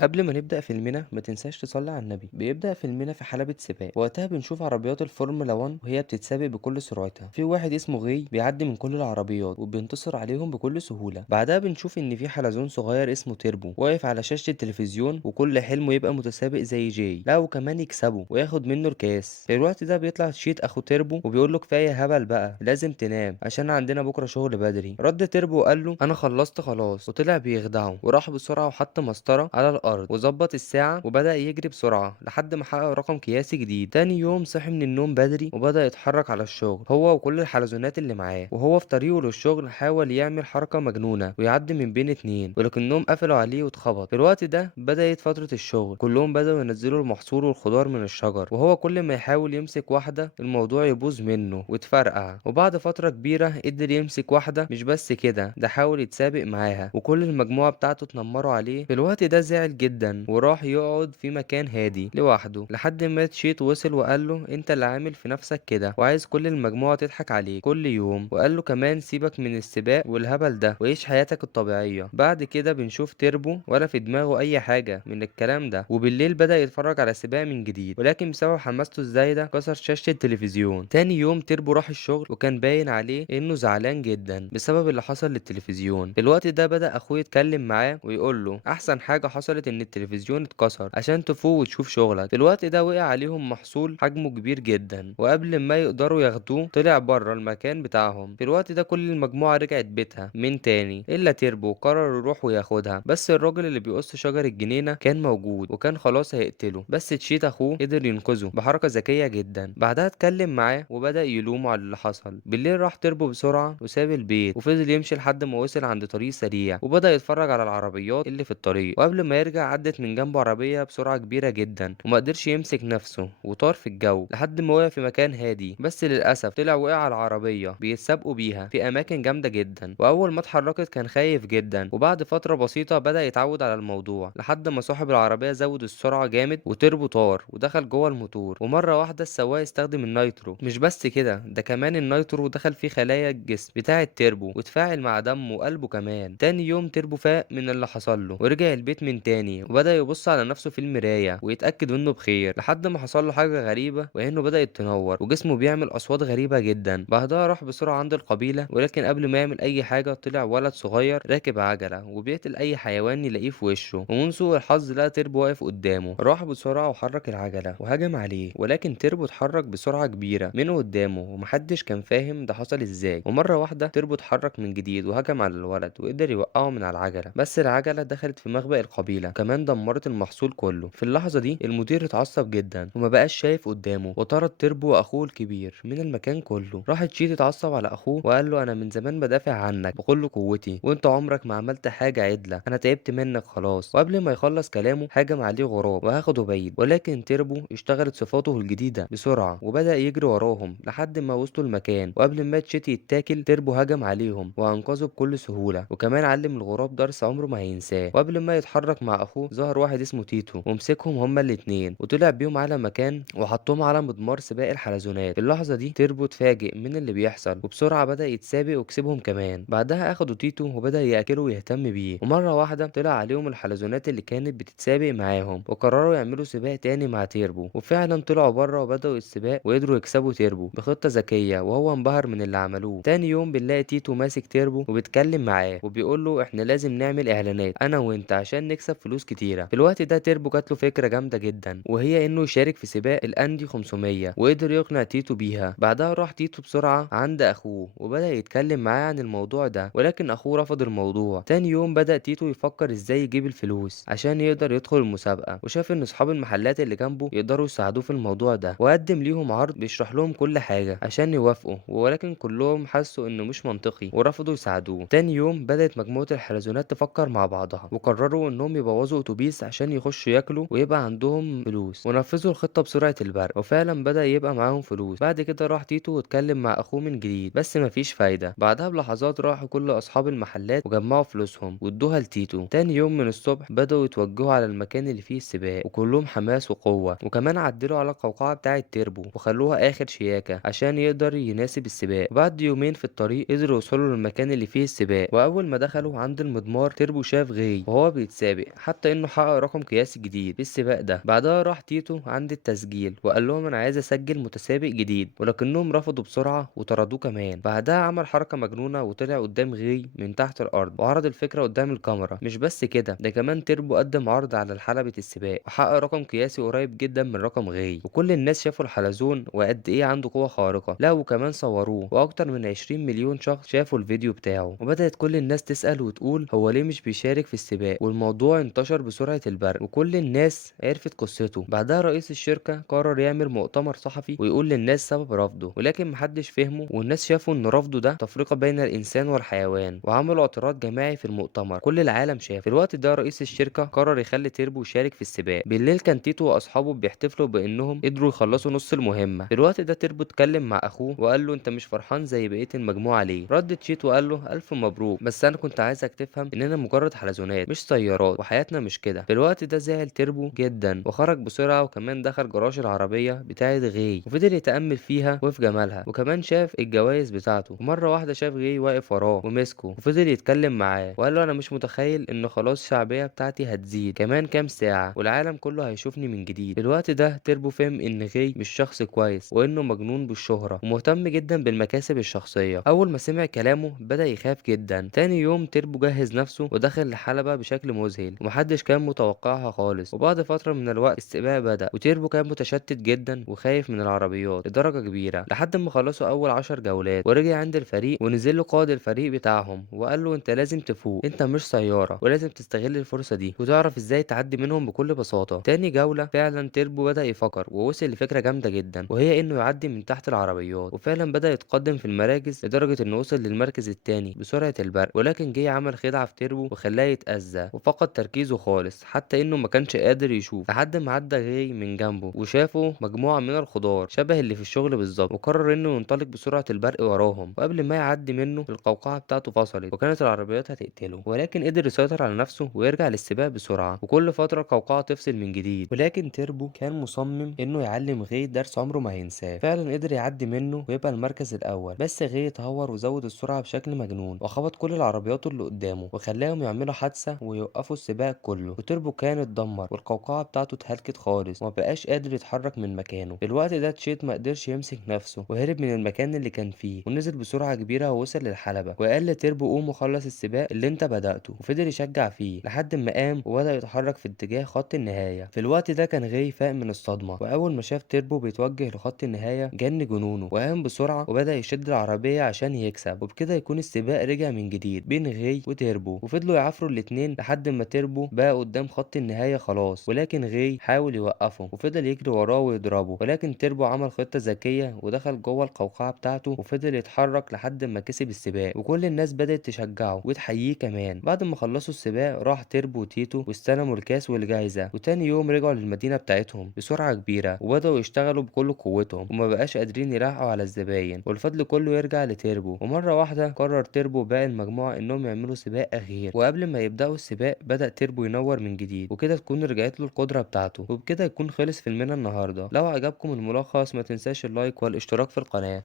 قبل ما نبدأ فيلمنا ما تنساش تصلي على النبي. بيبدأ فيلمنا في حلبة سباق، وقتها بنشوف عربيات الفورمولا 1 وهي بتتسابق بكل سرعتها. في واحد اسمه غي بيعدي من كل العربيات وبينتصر عليهم بكل سهولة. بعدها بنشوف ان في حلزون صغير اسمه تيربو واقف على شاشة التلفزيون، وكل حلمه يبقى متسابق زي جاي، لا وكمان يكسبه وياخد منه الكاس. في الوقت ده بيطلع شيت اخو تيربو وبيقول له كفاية هبل بقى، لازم تنام عشان عندنا بكرة شغل بدري. رد تيربو وقال له انا خلصت خلاص، وطلع بيخدعه وراح بسرعة وحط مسطرة على الارض وظبط الساعة وبدأ يجري بسرعة لحد ما حقق رقم قياسي جديد. تاني يوم صحي من النوم بدري وبدأ يتحرك على الشغل هو وكل الحلزونات اللي معاه. وهو في طريقه للشغل حاول يعمل حركة مجنونة ويعدي من بين اتنين، ولكنهم قفلوا عليه واتخبط. في الوقت ده بدأت فترة الشغل، كلهم بدأوا ينزلوا المحصول والخضار من الشجر، وهو كل ما يحاول يمسك واحدة الموضوع يبوظ منه ويتفرقع. وبعد فترة كبيرة قدر يمسك واحدة. مش بس كده، ده حاول يتسابق معاها وكل المجموعة بتاعته اتنمروا عليه. في الوقت ده زعل جدا وراح يقعد في مكان هادي لوحده لحد ما تشيت وصل وقال له انت اللي عامل في نفسك كده وعايز كل المجموعة تضحك عليك كل يوم. وقال له كمان سيبك من السباق والهبل ده وعيش حياتك الطبيعية. بعد كده بنشوف تيربو ولا في دماغه اي حاجة من الكلام ده، وبالليل بدأ يتفرج على سباق من جديد، ولكن بسبب حماسته الزايدة كسر شاشة التلفزيون. تاني يوم تيربو راح الشغل وكان باين عليه انه زعلان جدا بسبب اللي حصل للتلفزيون. في الوقت ده بدأ اخوه يتكلم معاه ويقول له احسن حاجة حصلت ان التلفزيون اتكسر عشان تفوق وتشوف شغلك. في الوقت ده وقع عليهم محصول حجمه كبير جدا، وقبل ما يقدروا ياخدوه طلع بره المكان بتاعهم. في الوقت ده كل المجموعة رجعت بيتها من تاني الا تيربو، قرر يروح وياخدها. بس الراجل اللي بيقص شجر الجنينة كان موجود وكان خلاص هيقتله، بس تشيت اخوه قدر ينقذه بحركة ذكية جدا. بعدها اتكلم معاه وبدأ يلومه على اللي حصل. بالليل راح تيربو بسرعة وساب البيت وفضل يمشي لحد ما وصل عند طريق سريع وبدأ يتفرج على العربيات اللي في الطريق. وقبل ما يرجع عدت من جنبه عربية بسرعة كبيرة جدا وما قدرش يمسك نفسه وطار في الجو لحد ما وقع في مكان هادي. بس للأسف طلع وقع على العربية بيتسابقوا بيها في أماكن جامدة جدا، وأول ما اتحركت كان خايف جدا. وبعد فترة بسيطة بدأ يتعود على الموضوع لحد ما صاحب العربية زود السرعة جامد وتربو طار ودخل جوه الموتور. ومرة واحدة السواق استخدم النيترو. مش بس كده، ده كمان النيترو دخل في خلايا الجسم بتاع التربو وتفاعل مع دمه وقلبه كمان. تاني يوم تربو فاق من اللي حصل له ورجع البيت من تاني وبدأ يبص على نفسه في المراية ويتأكد انه بخير لحد ما حصل له حاجة غريبة، وانه بدأت تنور وجسمه بيعمل اصوات غريبة جدا. بعدها راح بسرعة عند القبيلة، ولكن قبل ما يعمل اي حاجة طلع ولد صغير راكب عجلة وبيقتل اي حيوان يلاقيه في وشه. ومن سوء الحظ لقى تربو واقف قدامه، راح بسرعة وحرك العجلة وهجم عليه، ولكن تربو اتحرك بسرعة كبيرة من قدامه ومحدش كان فاهم ده حصل ازاي. ومرة واحدة تربو اتحرك من جديد وهجم على الولد وقدر يوقعه من على العجلة، بس العجلة دخلت في مخبأ القبيلة كمان دمرت المحصول كله. في اللحظة دي المدير اتعصب جدا وما بقاش شايف قدامه وطرد تربو واخوه الكبير من المكان كله. راح تشيت اتعصب على اخوه وقال له انا من زمان بدافع عنك بكل قوتي وانت عمرك ما عملت حاجة عدلة، انا تعبت منك خلاص. وقبل ما يخلص كلامه هجم عليه غراب وهاخده بعيد، ولكن تربو اشتغلت صفاته الجديدة بسرعة وبدأ يجري وراهم لحد ما وصلوا المكان. وقبل ما تشيت يتاكل تربو هجم عليهم وانقذه بكل سهولة، وكمان علم الغراب درس عمره ما هينساه. وقبل ما يتحرك مع اخوه ظهر واحد اسمه تيتو ومسكهم هما الاتنين وطلع بيهم على مكان وحطهم على مضمار سباق الحلزونات. في اللحظة دي تربو اتفاجئ من اللي بيحصل وبسرعة بدأ يتسابق وكسبهم كمان. بعدها اخدوا تيتو وبدأ يأكله ويهتم بيه، ومرة واحدة طلع عليهم الحلزونات اللي كانت بتتسابق معاهم وقرروا يعملوا سباق تاني مع تيربو. وفعلا طلعوا بره وبدأوا السباق وقدروا يكسبوا تيربو بخطة ذكية، وهو انبهر من اللي عملوه. تاني يوم بنلاقي تيتو ماسك تيربو وبيتكلم معاه وبيقول له احنا لازم نعمل اعلانات انا وانت عشان نكسب فلوس كتيرة. في الوقت ده تيربو جات له فكرة جامدة جدا، وهي انه يشارك في سباق الاندي 500 وقدر يقنع تيتو بيها. بعدها راح تيتو بسرعة عند اخوه وبدأ يتكلم معاه عن الموضوع ده، ولكن اخوه رفض الموضوع. تاني يوم بدأ تيتو يفكر ازاي يجيب الفلوس عشان يقدر يدخل المسابقة، وشاف ان اصحاب المحلات اللي جنبه يقدروا يساعدوه في الموضوع ده وقدم ليهم عرض بيشرح لهم كل حاجة عشان يوافقوا، ولكن كلهم حسوا انه مش منطقي ورفضوا يساعدوه. تاني يوم بدأت مجموعة الحلزونات تفكر مع بعضها وقرروا انهم يبوظوا اتوبيس عشان يخشوا ياكلوا ويبقى عندهم فلوس، ونفذوا الخطة بسرعة البرق وفعلا بدأ يبقى معاهم فلوس. بعد كده راح تيتو واتكلم مع اخوه من جديد بس مفيش فايدة. بعدها بلحظات راحوا كل اصحاب المحلات وجمعوا فلوسهم وادوها لتيتو. تاني يوم من الصبح بدأوا يتوجهوا على المكان اللي فيه السباق وكلهم حماس وقوة، وكمان عدلوا على القوقعة بتاعة تيربو وخلوها آخر شياكة عشان يقدر يناسب السباق. وبعد يومين في الطريق قدروا يوصلوا للمكان اللي فيه السباق، وأول ما دخلوا عند المضمار تيربو شاف غي وهو بيتسابق حتى انه حقق رقم قياسي جديد في السباق ده. بعدها راح تيتو عند التسجيل وقال لهم انا عايز اسجل متسابق جديد، ولكنهم رفضوا بسرعة وطردوه كمان. بعدها عمل حركة مجنونة وطلع قدام غي من تحت الارض وعرض الفكرة قدام الكاميرا. مش بس كده، ده كمان تيربو قدم عرض على حلبة السباق وحقق رقم قياسي قريب جدا من رقم غي، وكل الناس شافوا الحلزون وقد ايه عنده قوة خارقة. لا وكمان صوروه، واكتر من 20 مليون شخص شافوا الفيديو بتاعه. وبدأت كل الناس تسأل وتقول هو ليه مش بيشارك في السباق، والموضوع انتشر بسرعة البرق وكل الناس عرفت قصته. بعدها رئيس الشركة قرر يعمل مؤتمر صحفي ويقول للناس سبب رفضه، ولكن محدش فهمه، والناس شافوا ان رفضه ده تفرقة بين الانسان والحيوان، وعملوا اعتراض جماعي في المؤتمر كل العالم شاف. في الوقت ده رئيس الشركة قرر يخلي تيربو يشارك في السباق. بالليل كان تيتو واصحابه بيحتفلوا بانهم قدروا يخلصوا نص المهمة. في الوقت ده تيربو اتكلم مع اخوه وقال له انت مش فرحان زي بقية المجموعة ليه؟ رد تشيت وقال له الف مبروك، بس انا كنت عايزك تفهم اننا مجرد حلزونات مش طيارات، وحياتنا مش كده. في الوقت ده زعل تيربو جدا وخرج بسرعة، وكمان دخل جراج العربية بتاعت غي وفضل يتأمل فيها وفي جمالها، وكمان شاف الجوايز بتاعته. ومرة واحدة شاف غي واقف وراه ومسكه وفضل يتكلم معاه وقال له انا مش متخيل ان خلاص الشعبية بتاعتي هتزيد كمان كام ساعة والعالم كله هيشوفني من جديد. في الوقت ده تيربو فهم ان غي مش شخص كويس وانه مجنون بالشهرة ومهتم جدا بالمكاسب الشخصية. اول ما سمع كلامه بدأ يخاف جدا. تاني يوم تيربو جهز نفسه ودخل الحلبة بشكل مذهل ومحدش كان متوقعها خالص. وبعد فترة من الوقت السباق بدأ، وتيربو كان متشتت جدا وخايف من العربيات لدرجة كبيرة، لحد ما خلصوا اول 10 جولات ورجع عند الفريق ونزل له قائد الفريق بتاعهم وقال له انت لازم تفوق، انت مش سيارة ولازم تستغل الفرصة دي وتعرف ازاي تعدي منهم بكل بساطة. تاني جولة فعلا تيربو بدأ يفكر ووصل لفكرة جامدة جدا، وهي انه يعدي من تحت العربيات. وفعلا بدأ يتقدم في المراكز لدرجة انه وصل للمركز التاني بسرعة البرق، ولكن جه عمل خدعة في تيربو وخلاه يتأذى وفقد تركيزه خالص، حتى انه ما كانش قادر يشوف لحد ما عدى غي من جنبه وشافه مجموعة من الخضار شبه اللي في الشغل بالظبط، وقرر انه ينطلق بسرعة البرق وراهم. وقبل ما يعدي منه القوقعة بتاعته فصلت وكانت العربيات هتقتله، ولكن قدر يسيطر على نفسه ويرجع للسباق بسرعة. وكل فترة القوقعة تفصل من جديد، ولكن تيربو كان مصمم انه يعلم غي درس عمره ما هينساه. فعلا قدر يعدي منه ويبقى المركز الاول، بس غي اتهور وزود السرعة بشكل مجنون وخبط كل العربيات اللي قدامه وخلاهم يعملوا حادثة ويوقفوا السباق كله. وتيربو كان اتدمر والقوقعة بتاعته اتهلكت خالص ومبقاش قادر يتحرك من مكانه. في الوقت ده تشيت مقدرش يمسك نفسه وهرب من المكان اللي كان فيه ونزل بسرعة كبيرة ووصل للحلبة وقال لتيربو قوم وخلص السباق اللي انت بدأته، وفضل يشجع فيه لحد ما قام وبدأ يتحرك في اتجاه خط النهاية. في الوقت ده كان غي فاق من الصدمة، وأول ما شاف تيربو بيتوجه لخط النهاية جن جنونه وقام بسرعة وبدأ يشد العربية عشان يكسب، وبكده يكون السباق رجع من جديد بين غي وتيربو. وفضلوا يعافروا الاتنين لحد ما تيربو بقى قدام خط النهاية خلاص، ولكن غي حاول يوقفه وفضل يجري وراه ويضربه، ولكن تيربو عمل خطة ذكية ودخل جوه القوقعة بتاعته وفضل يتحرك لحد ما كسب السباق، وكل الناس بدأت تشجعه وتحييه كمان. بعد ما خلصوا السباق راح تيربو وتيتو واستلموا الكاس والجايزة، وتاني يوم رجعوا للمدينة بتاعتهم بسرعة كبيرة وبدأوا يشتغلوا بكل قوتهم وما بقاش قادرين يلاحقوا على الزباين، والفضل كله يرجع لتيربو. ومرة واحدة قرر تيربو وباقي المجموعة انهم يعملوا سباق اخير، وقبل ما يبدأوا السباق بدأ تيربو ينور من جديد وكده تكون رجعت له القدرة بتاعته. وبكده يكون خلص فيلمنا النهاردة. لو عجبكم الملخص ما تنساش اللايك والاشتراك في القناة.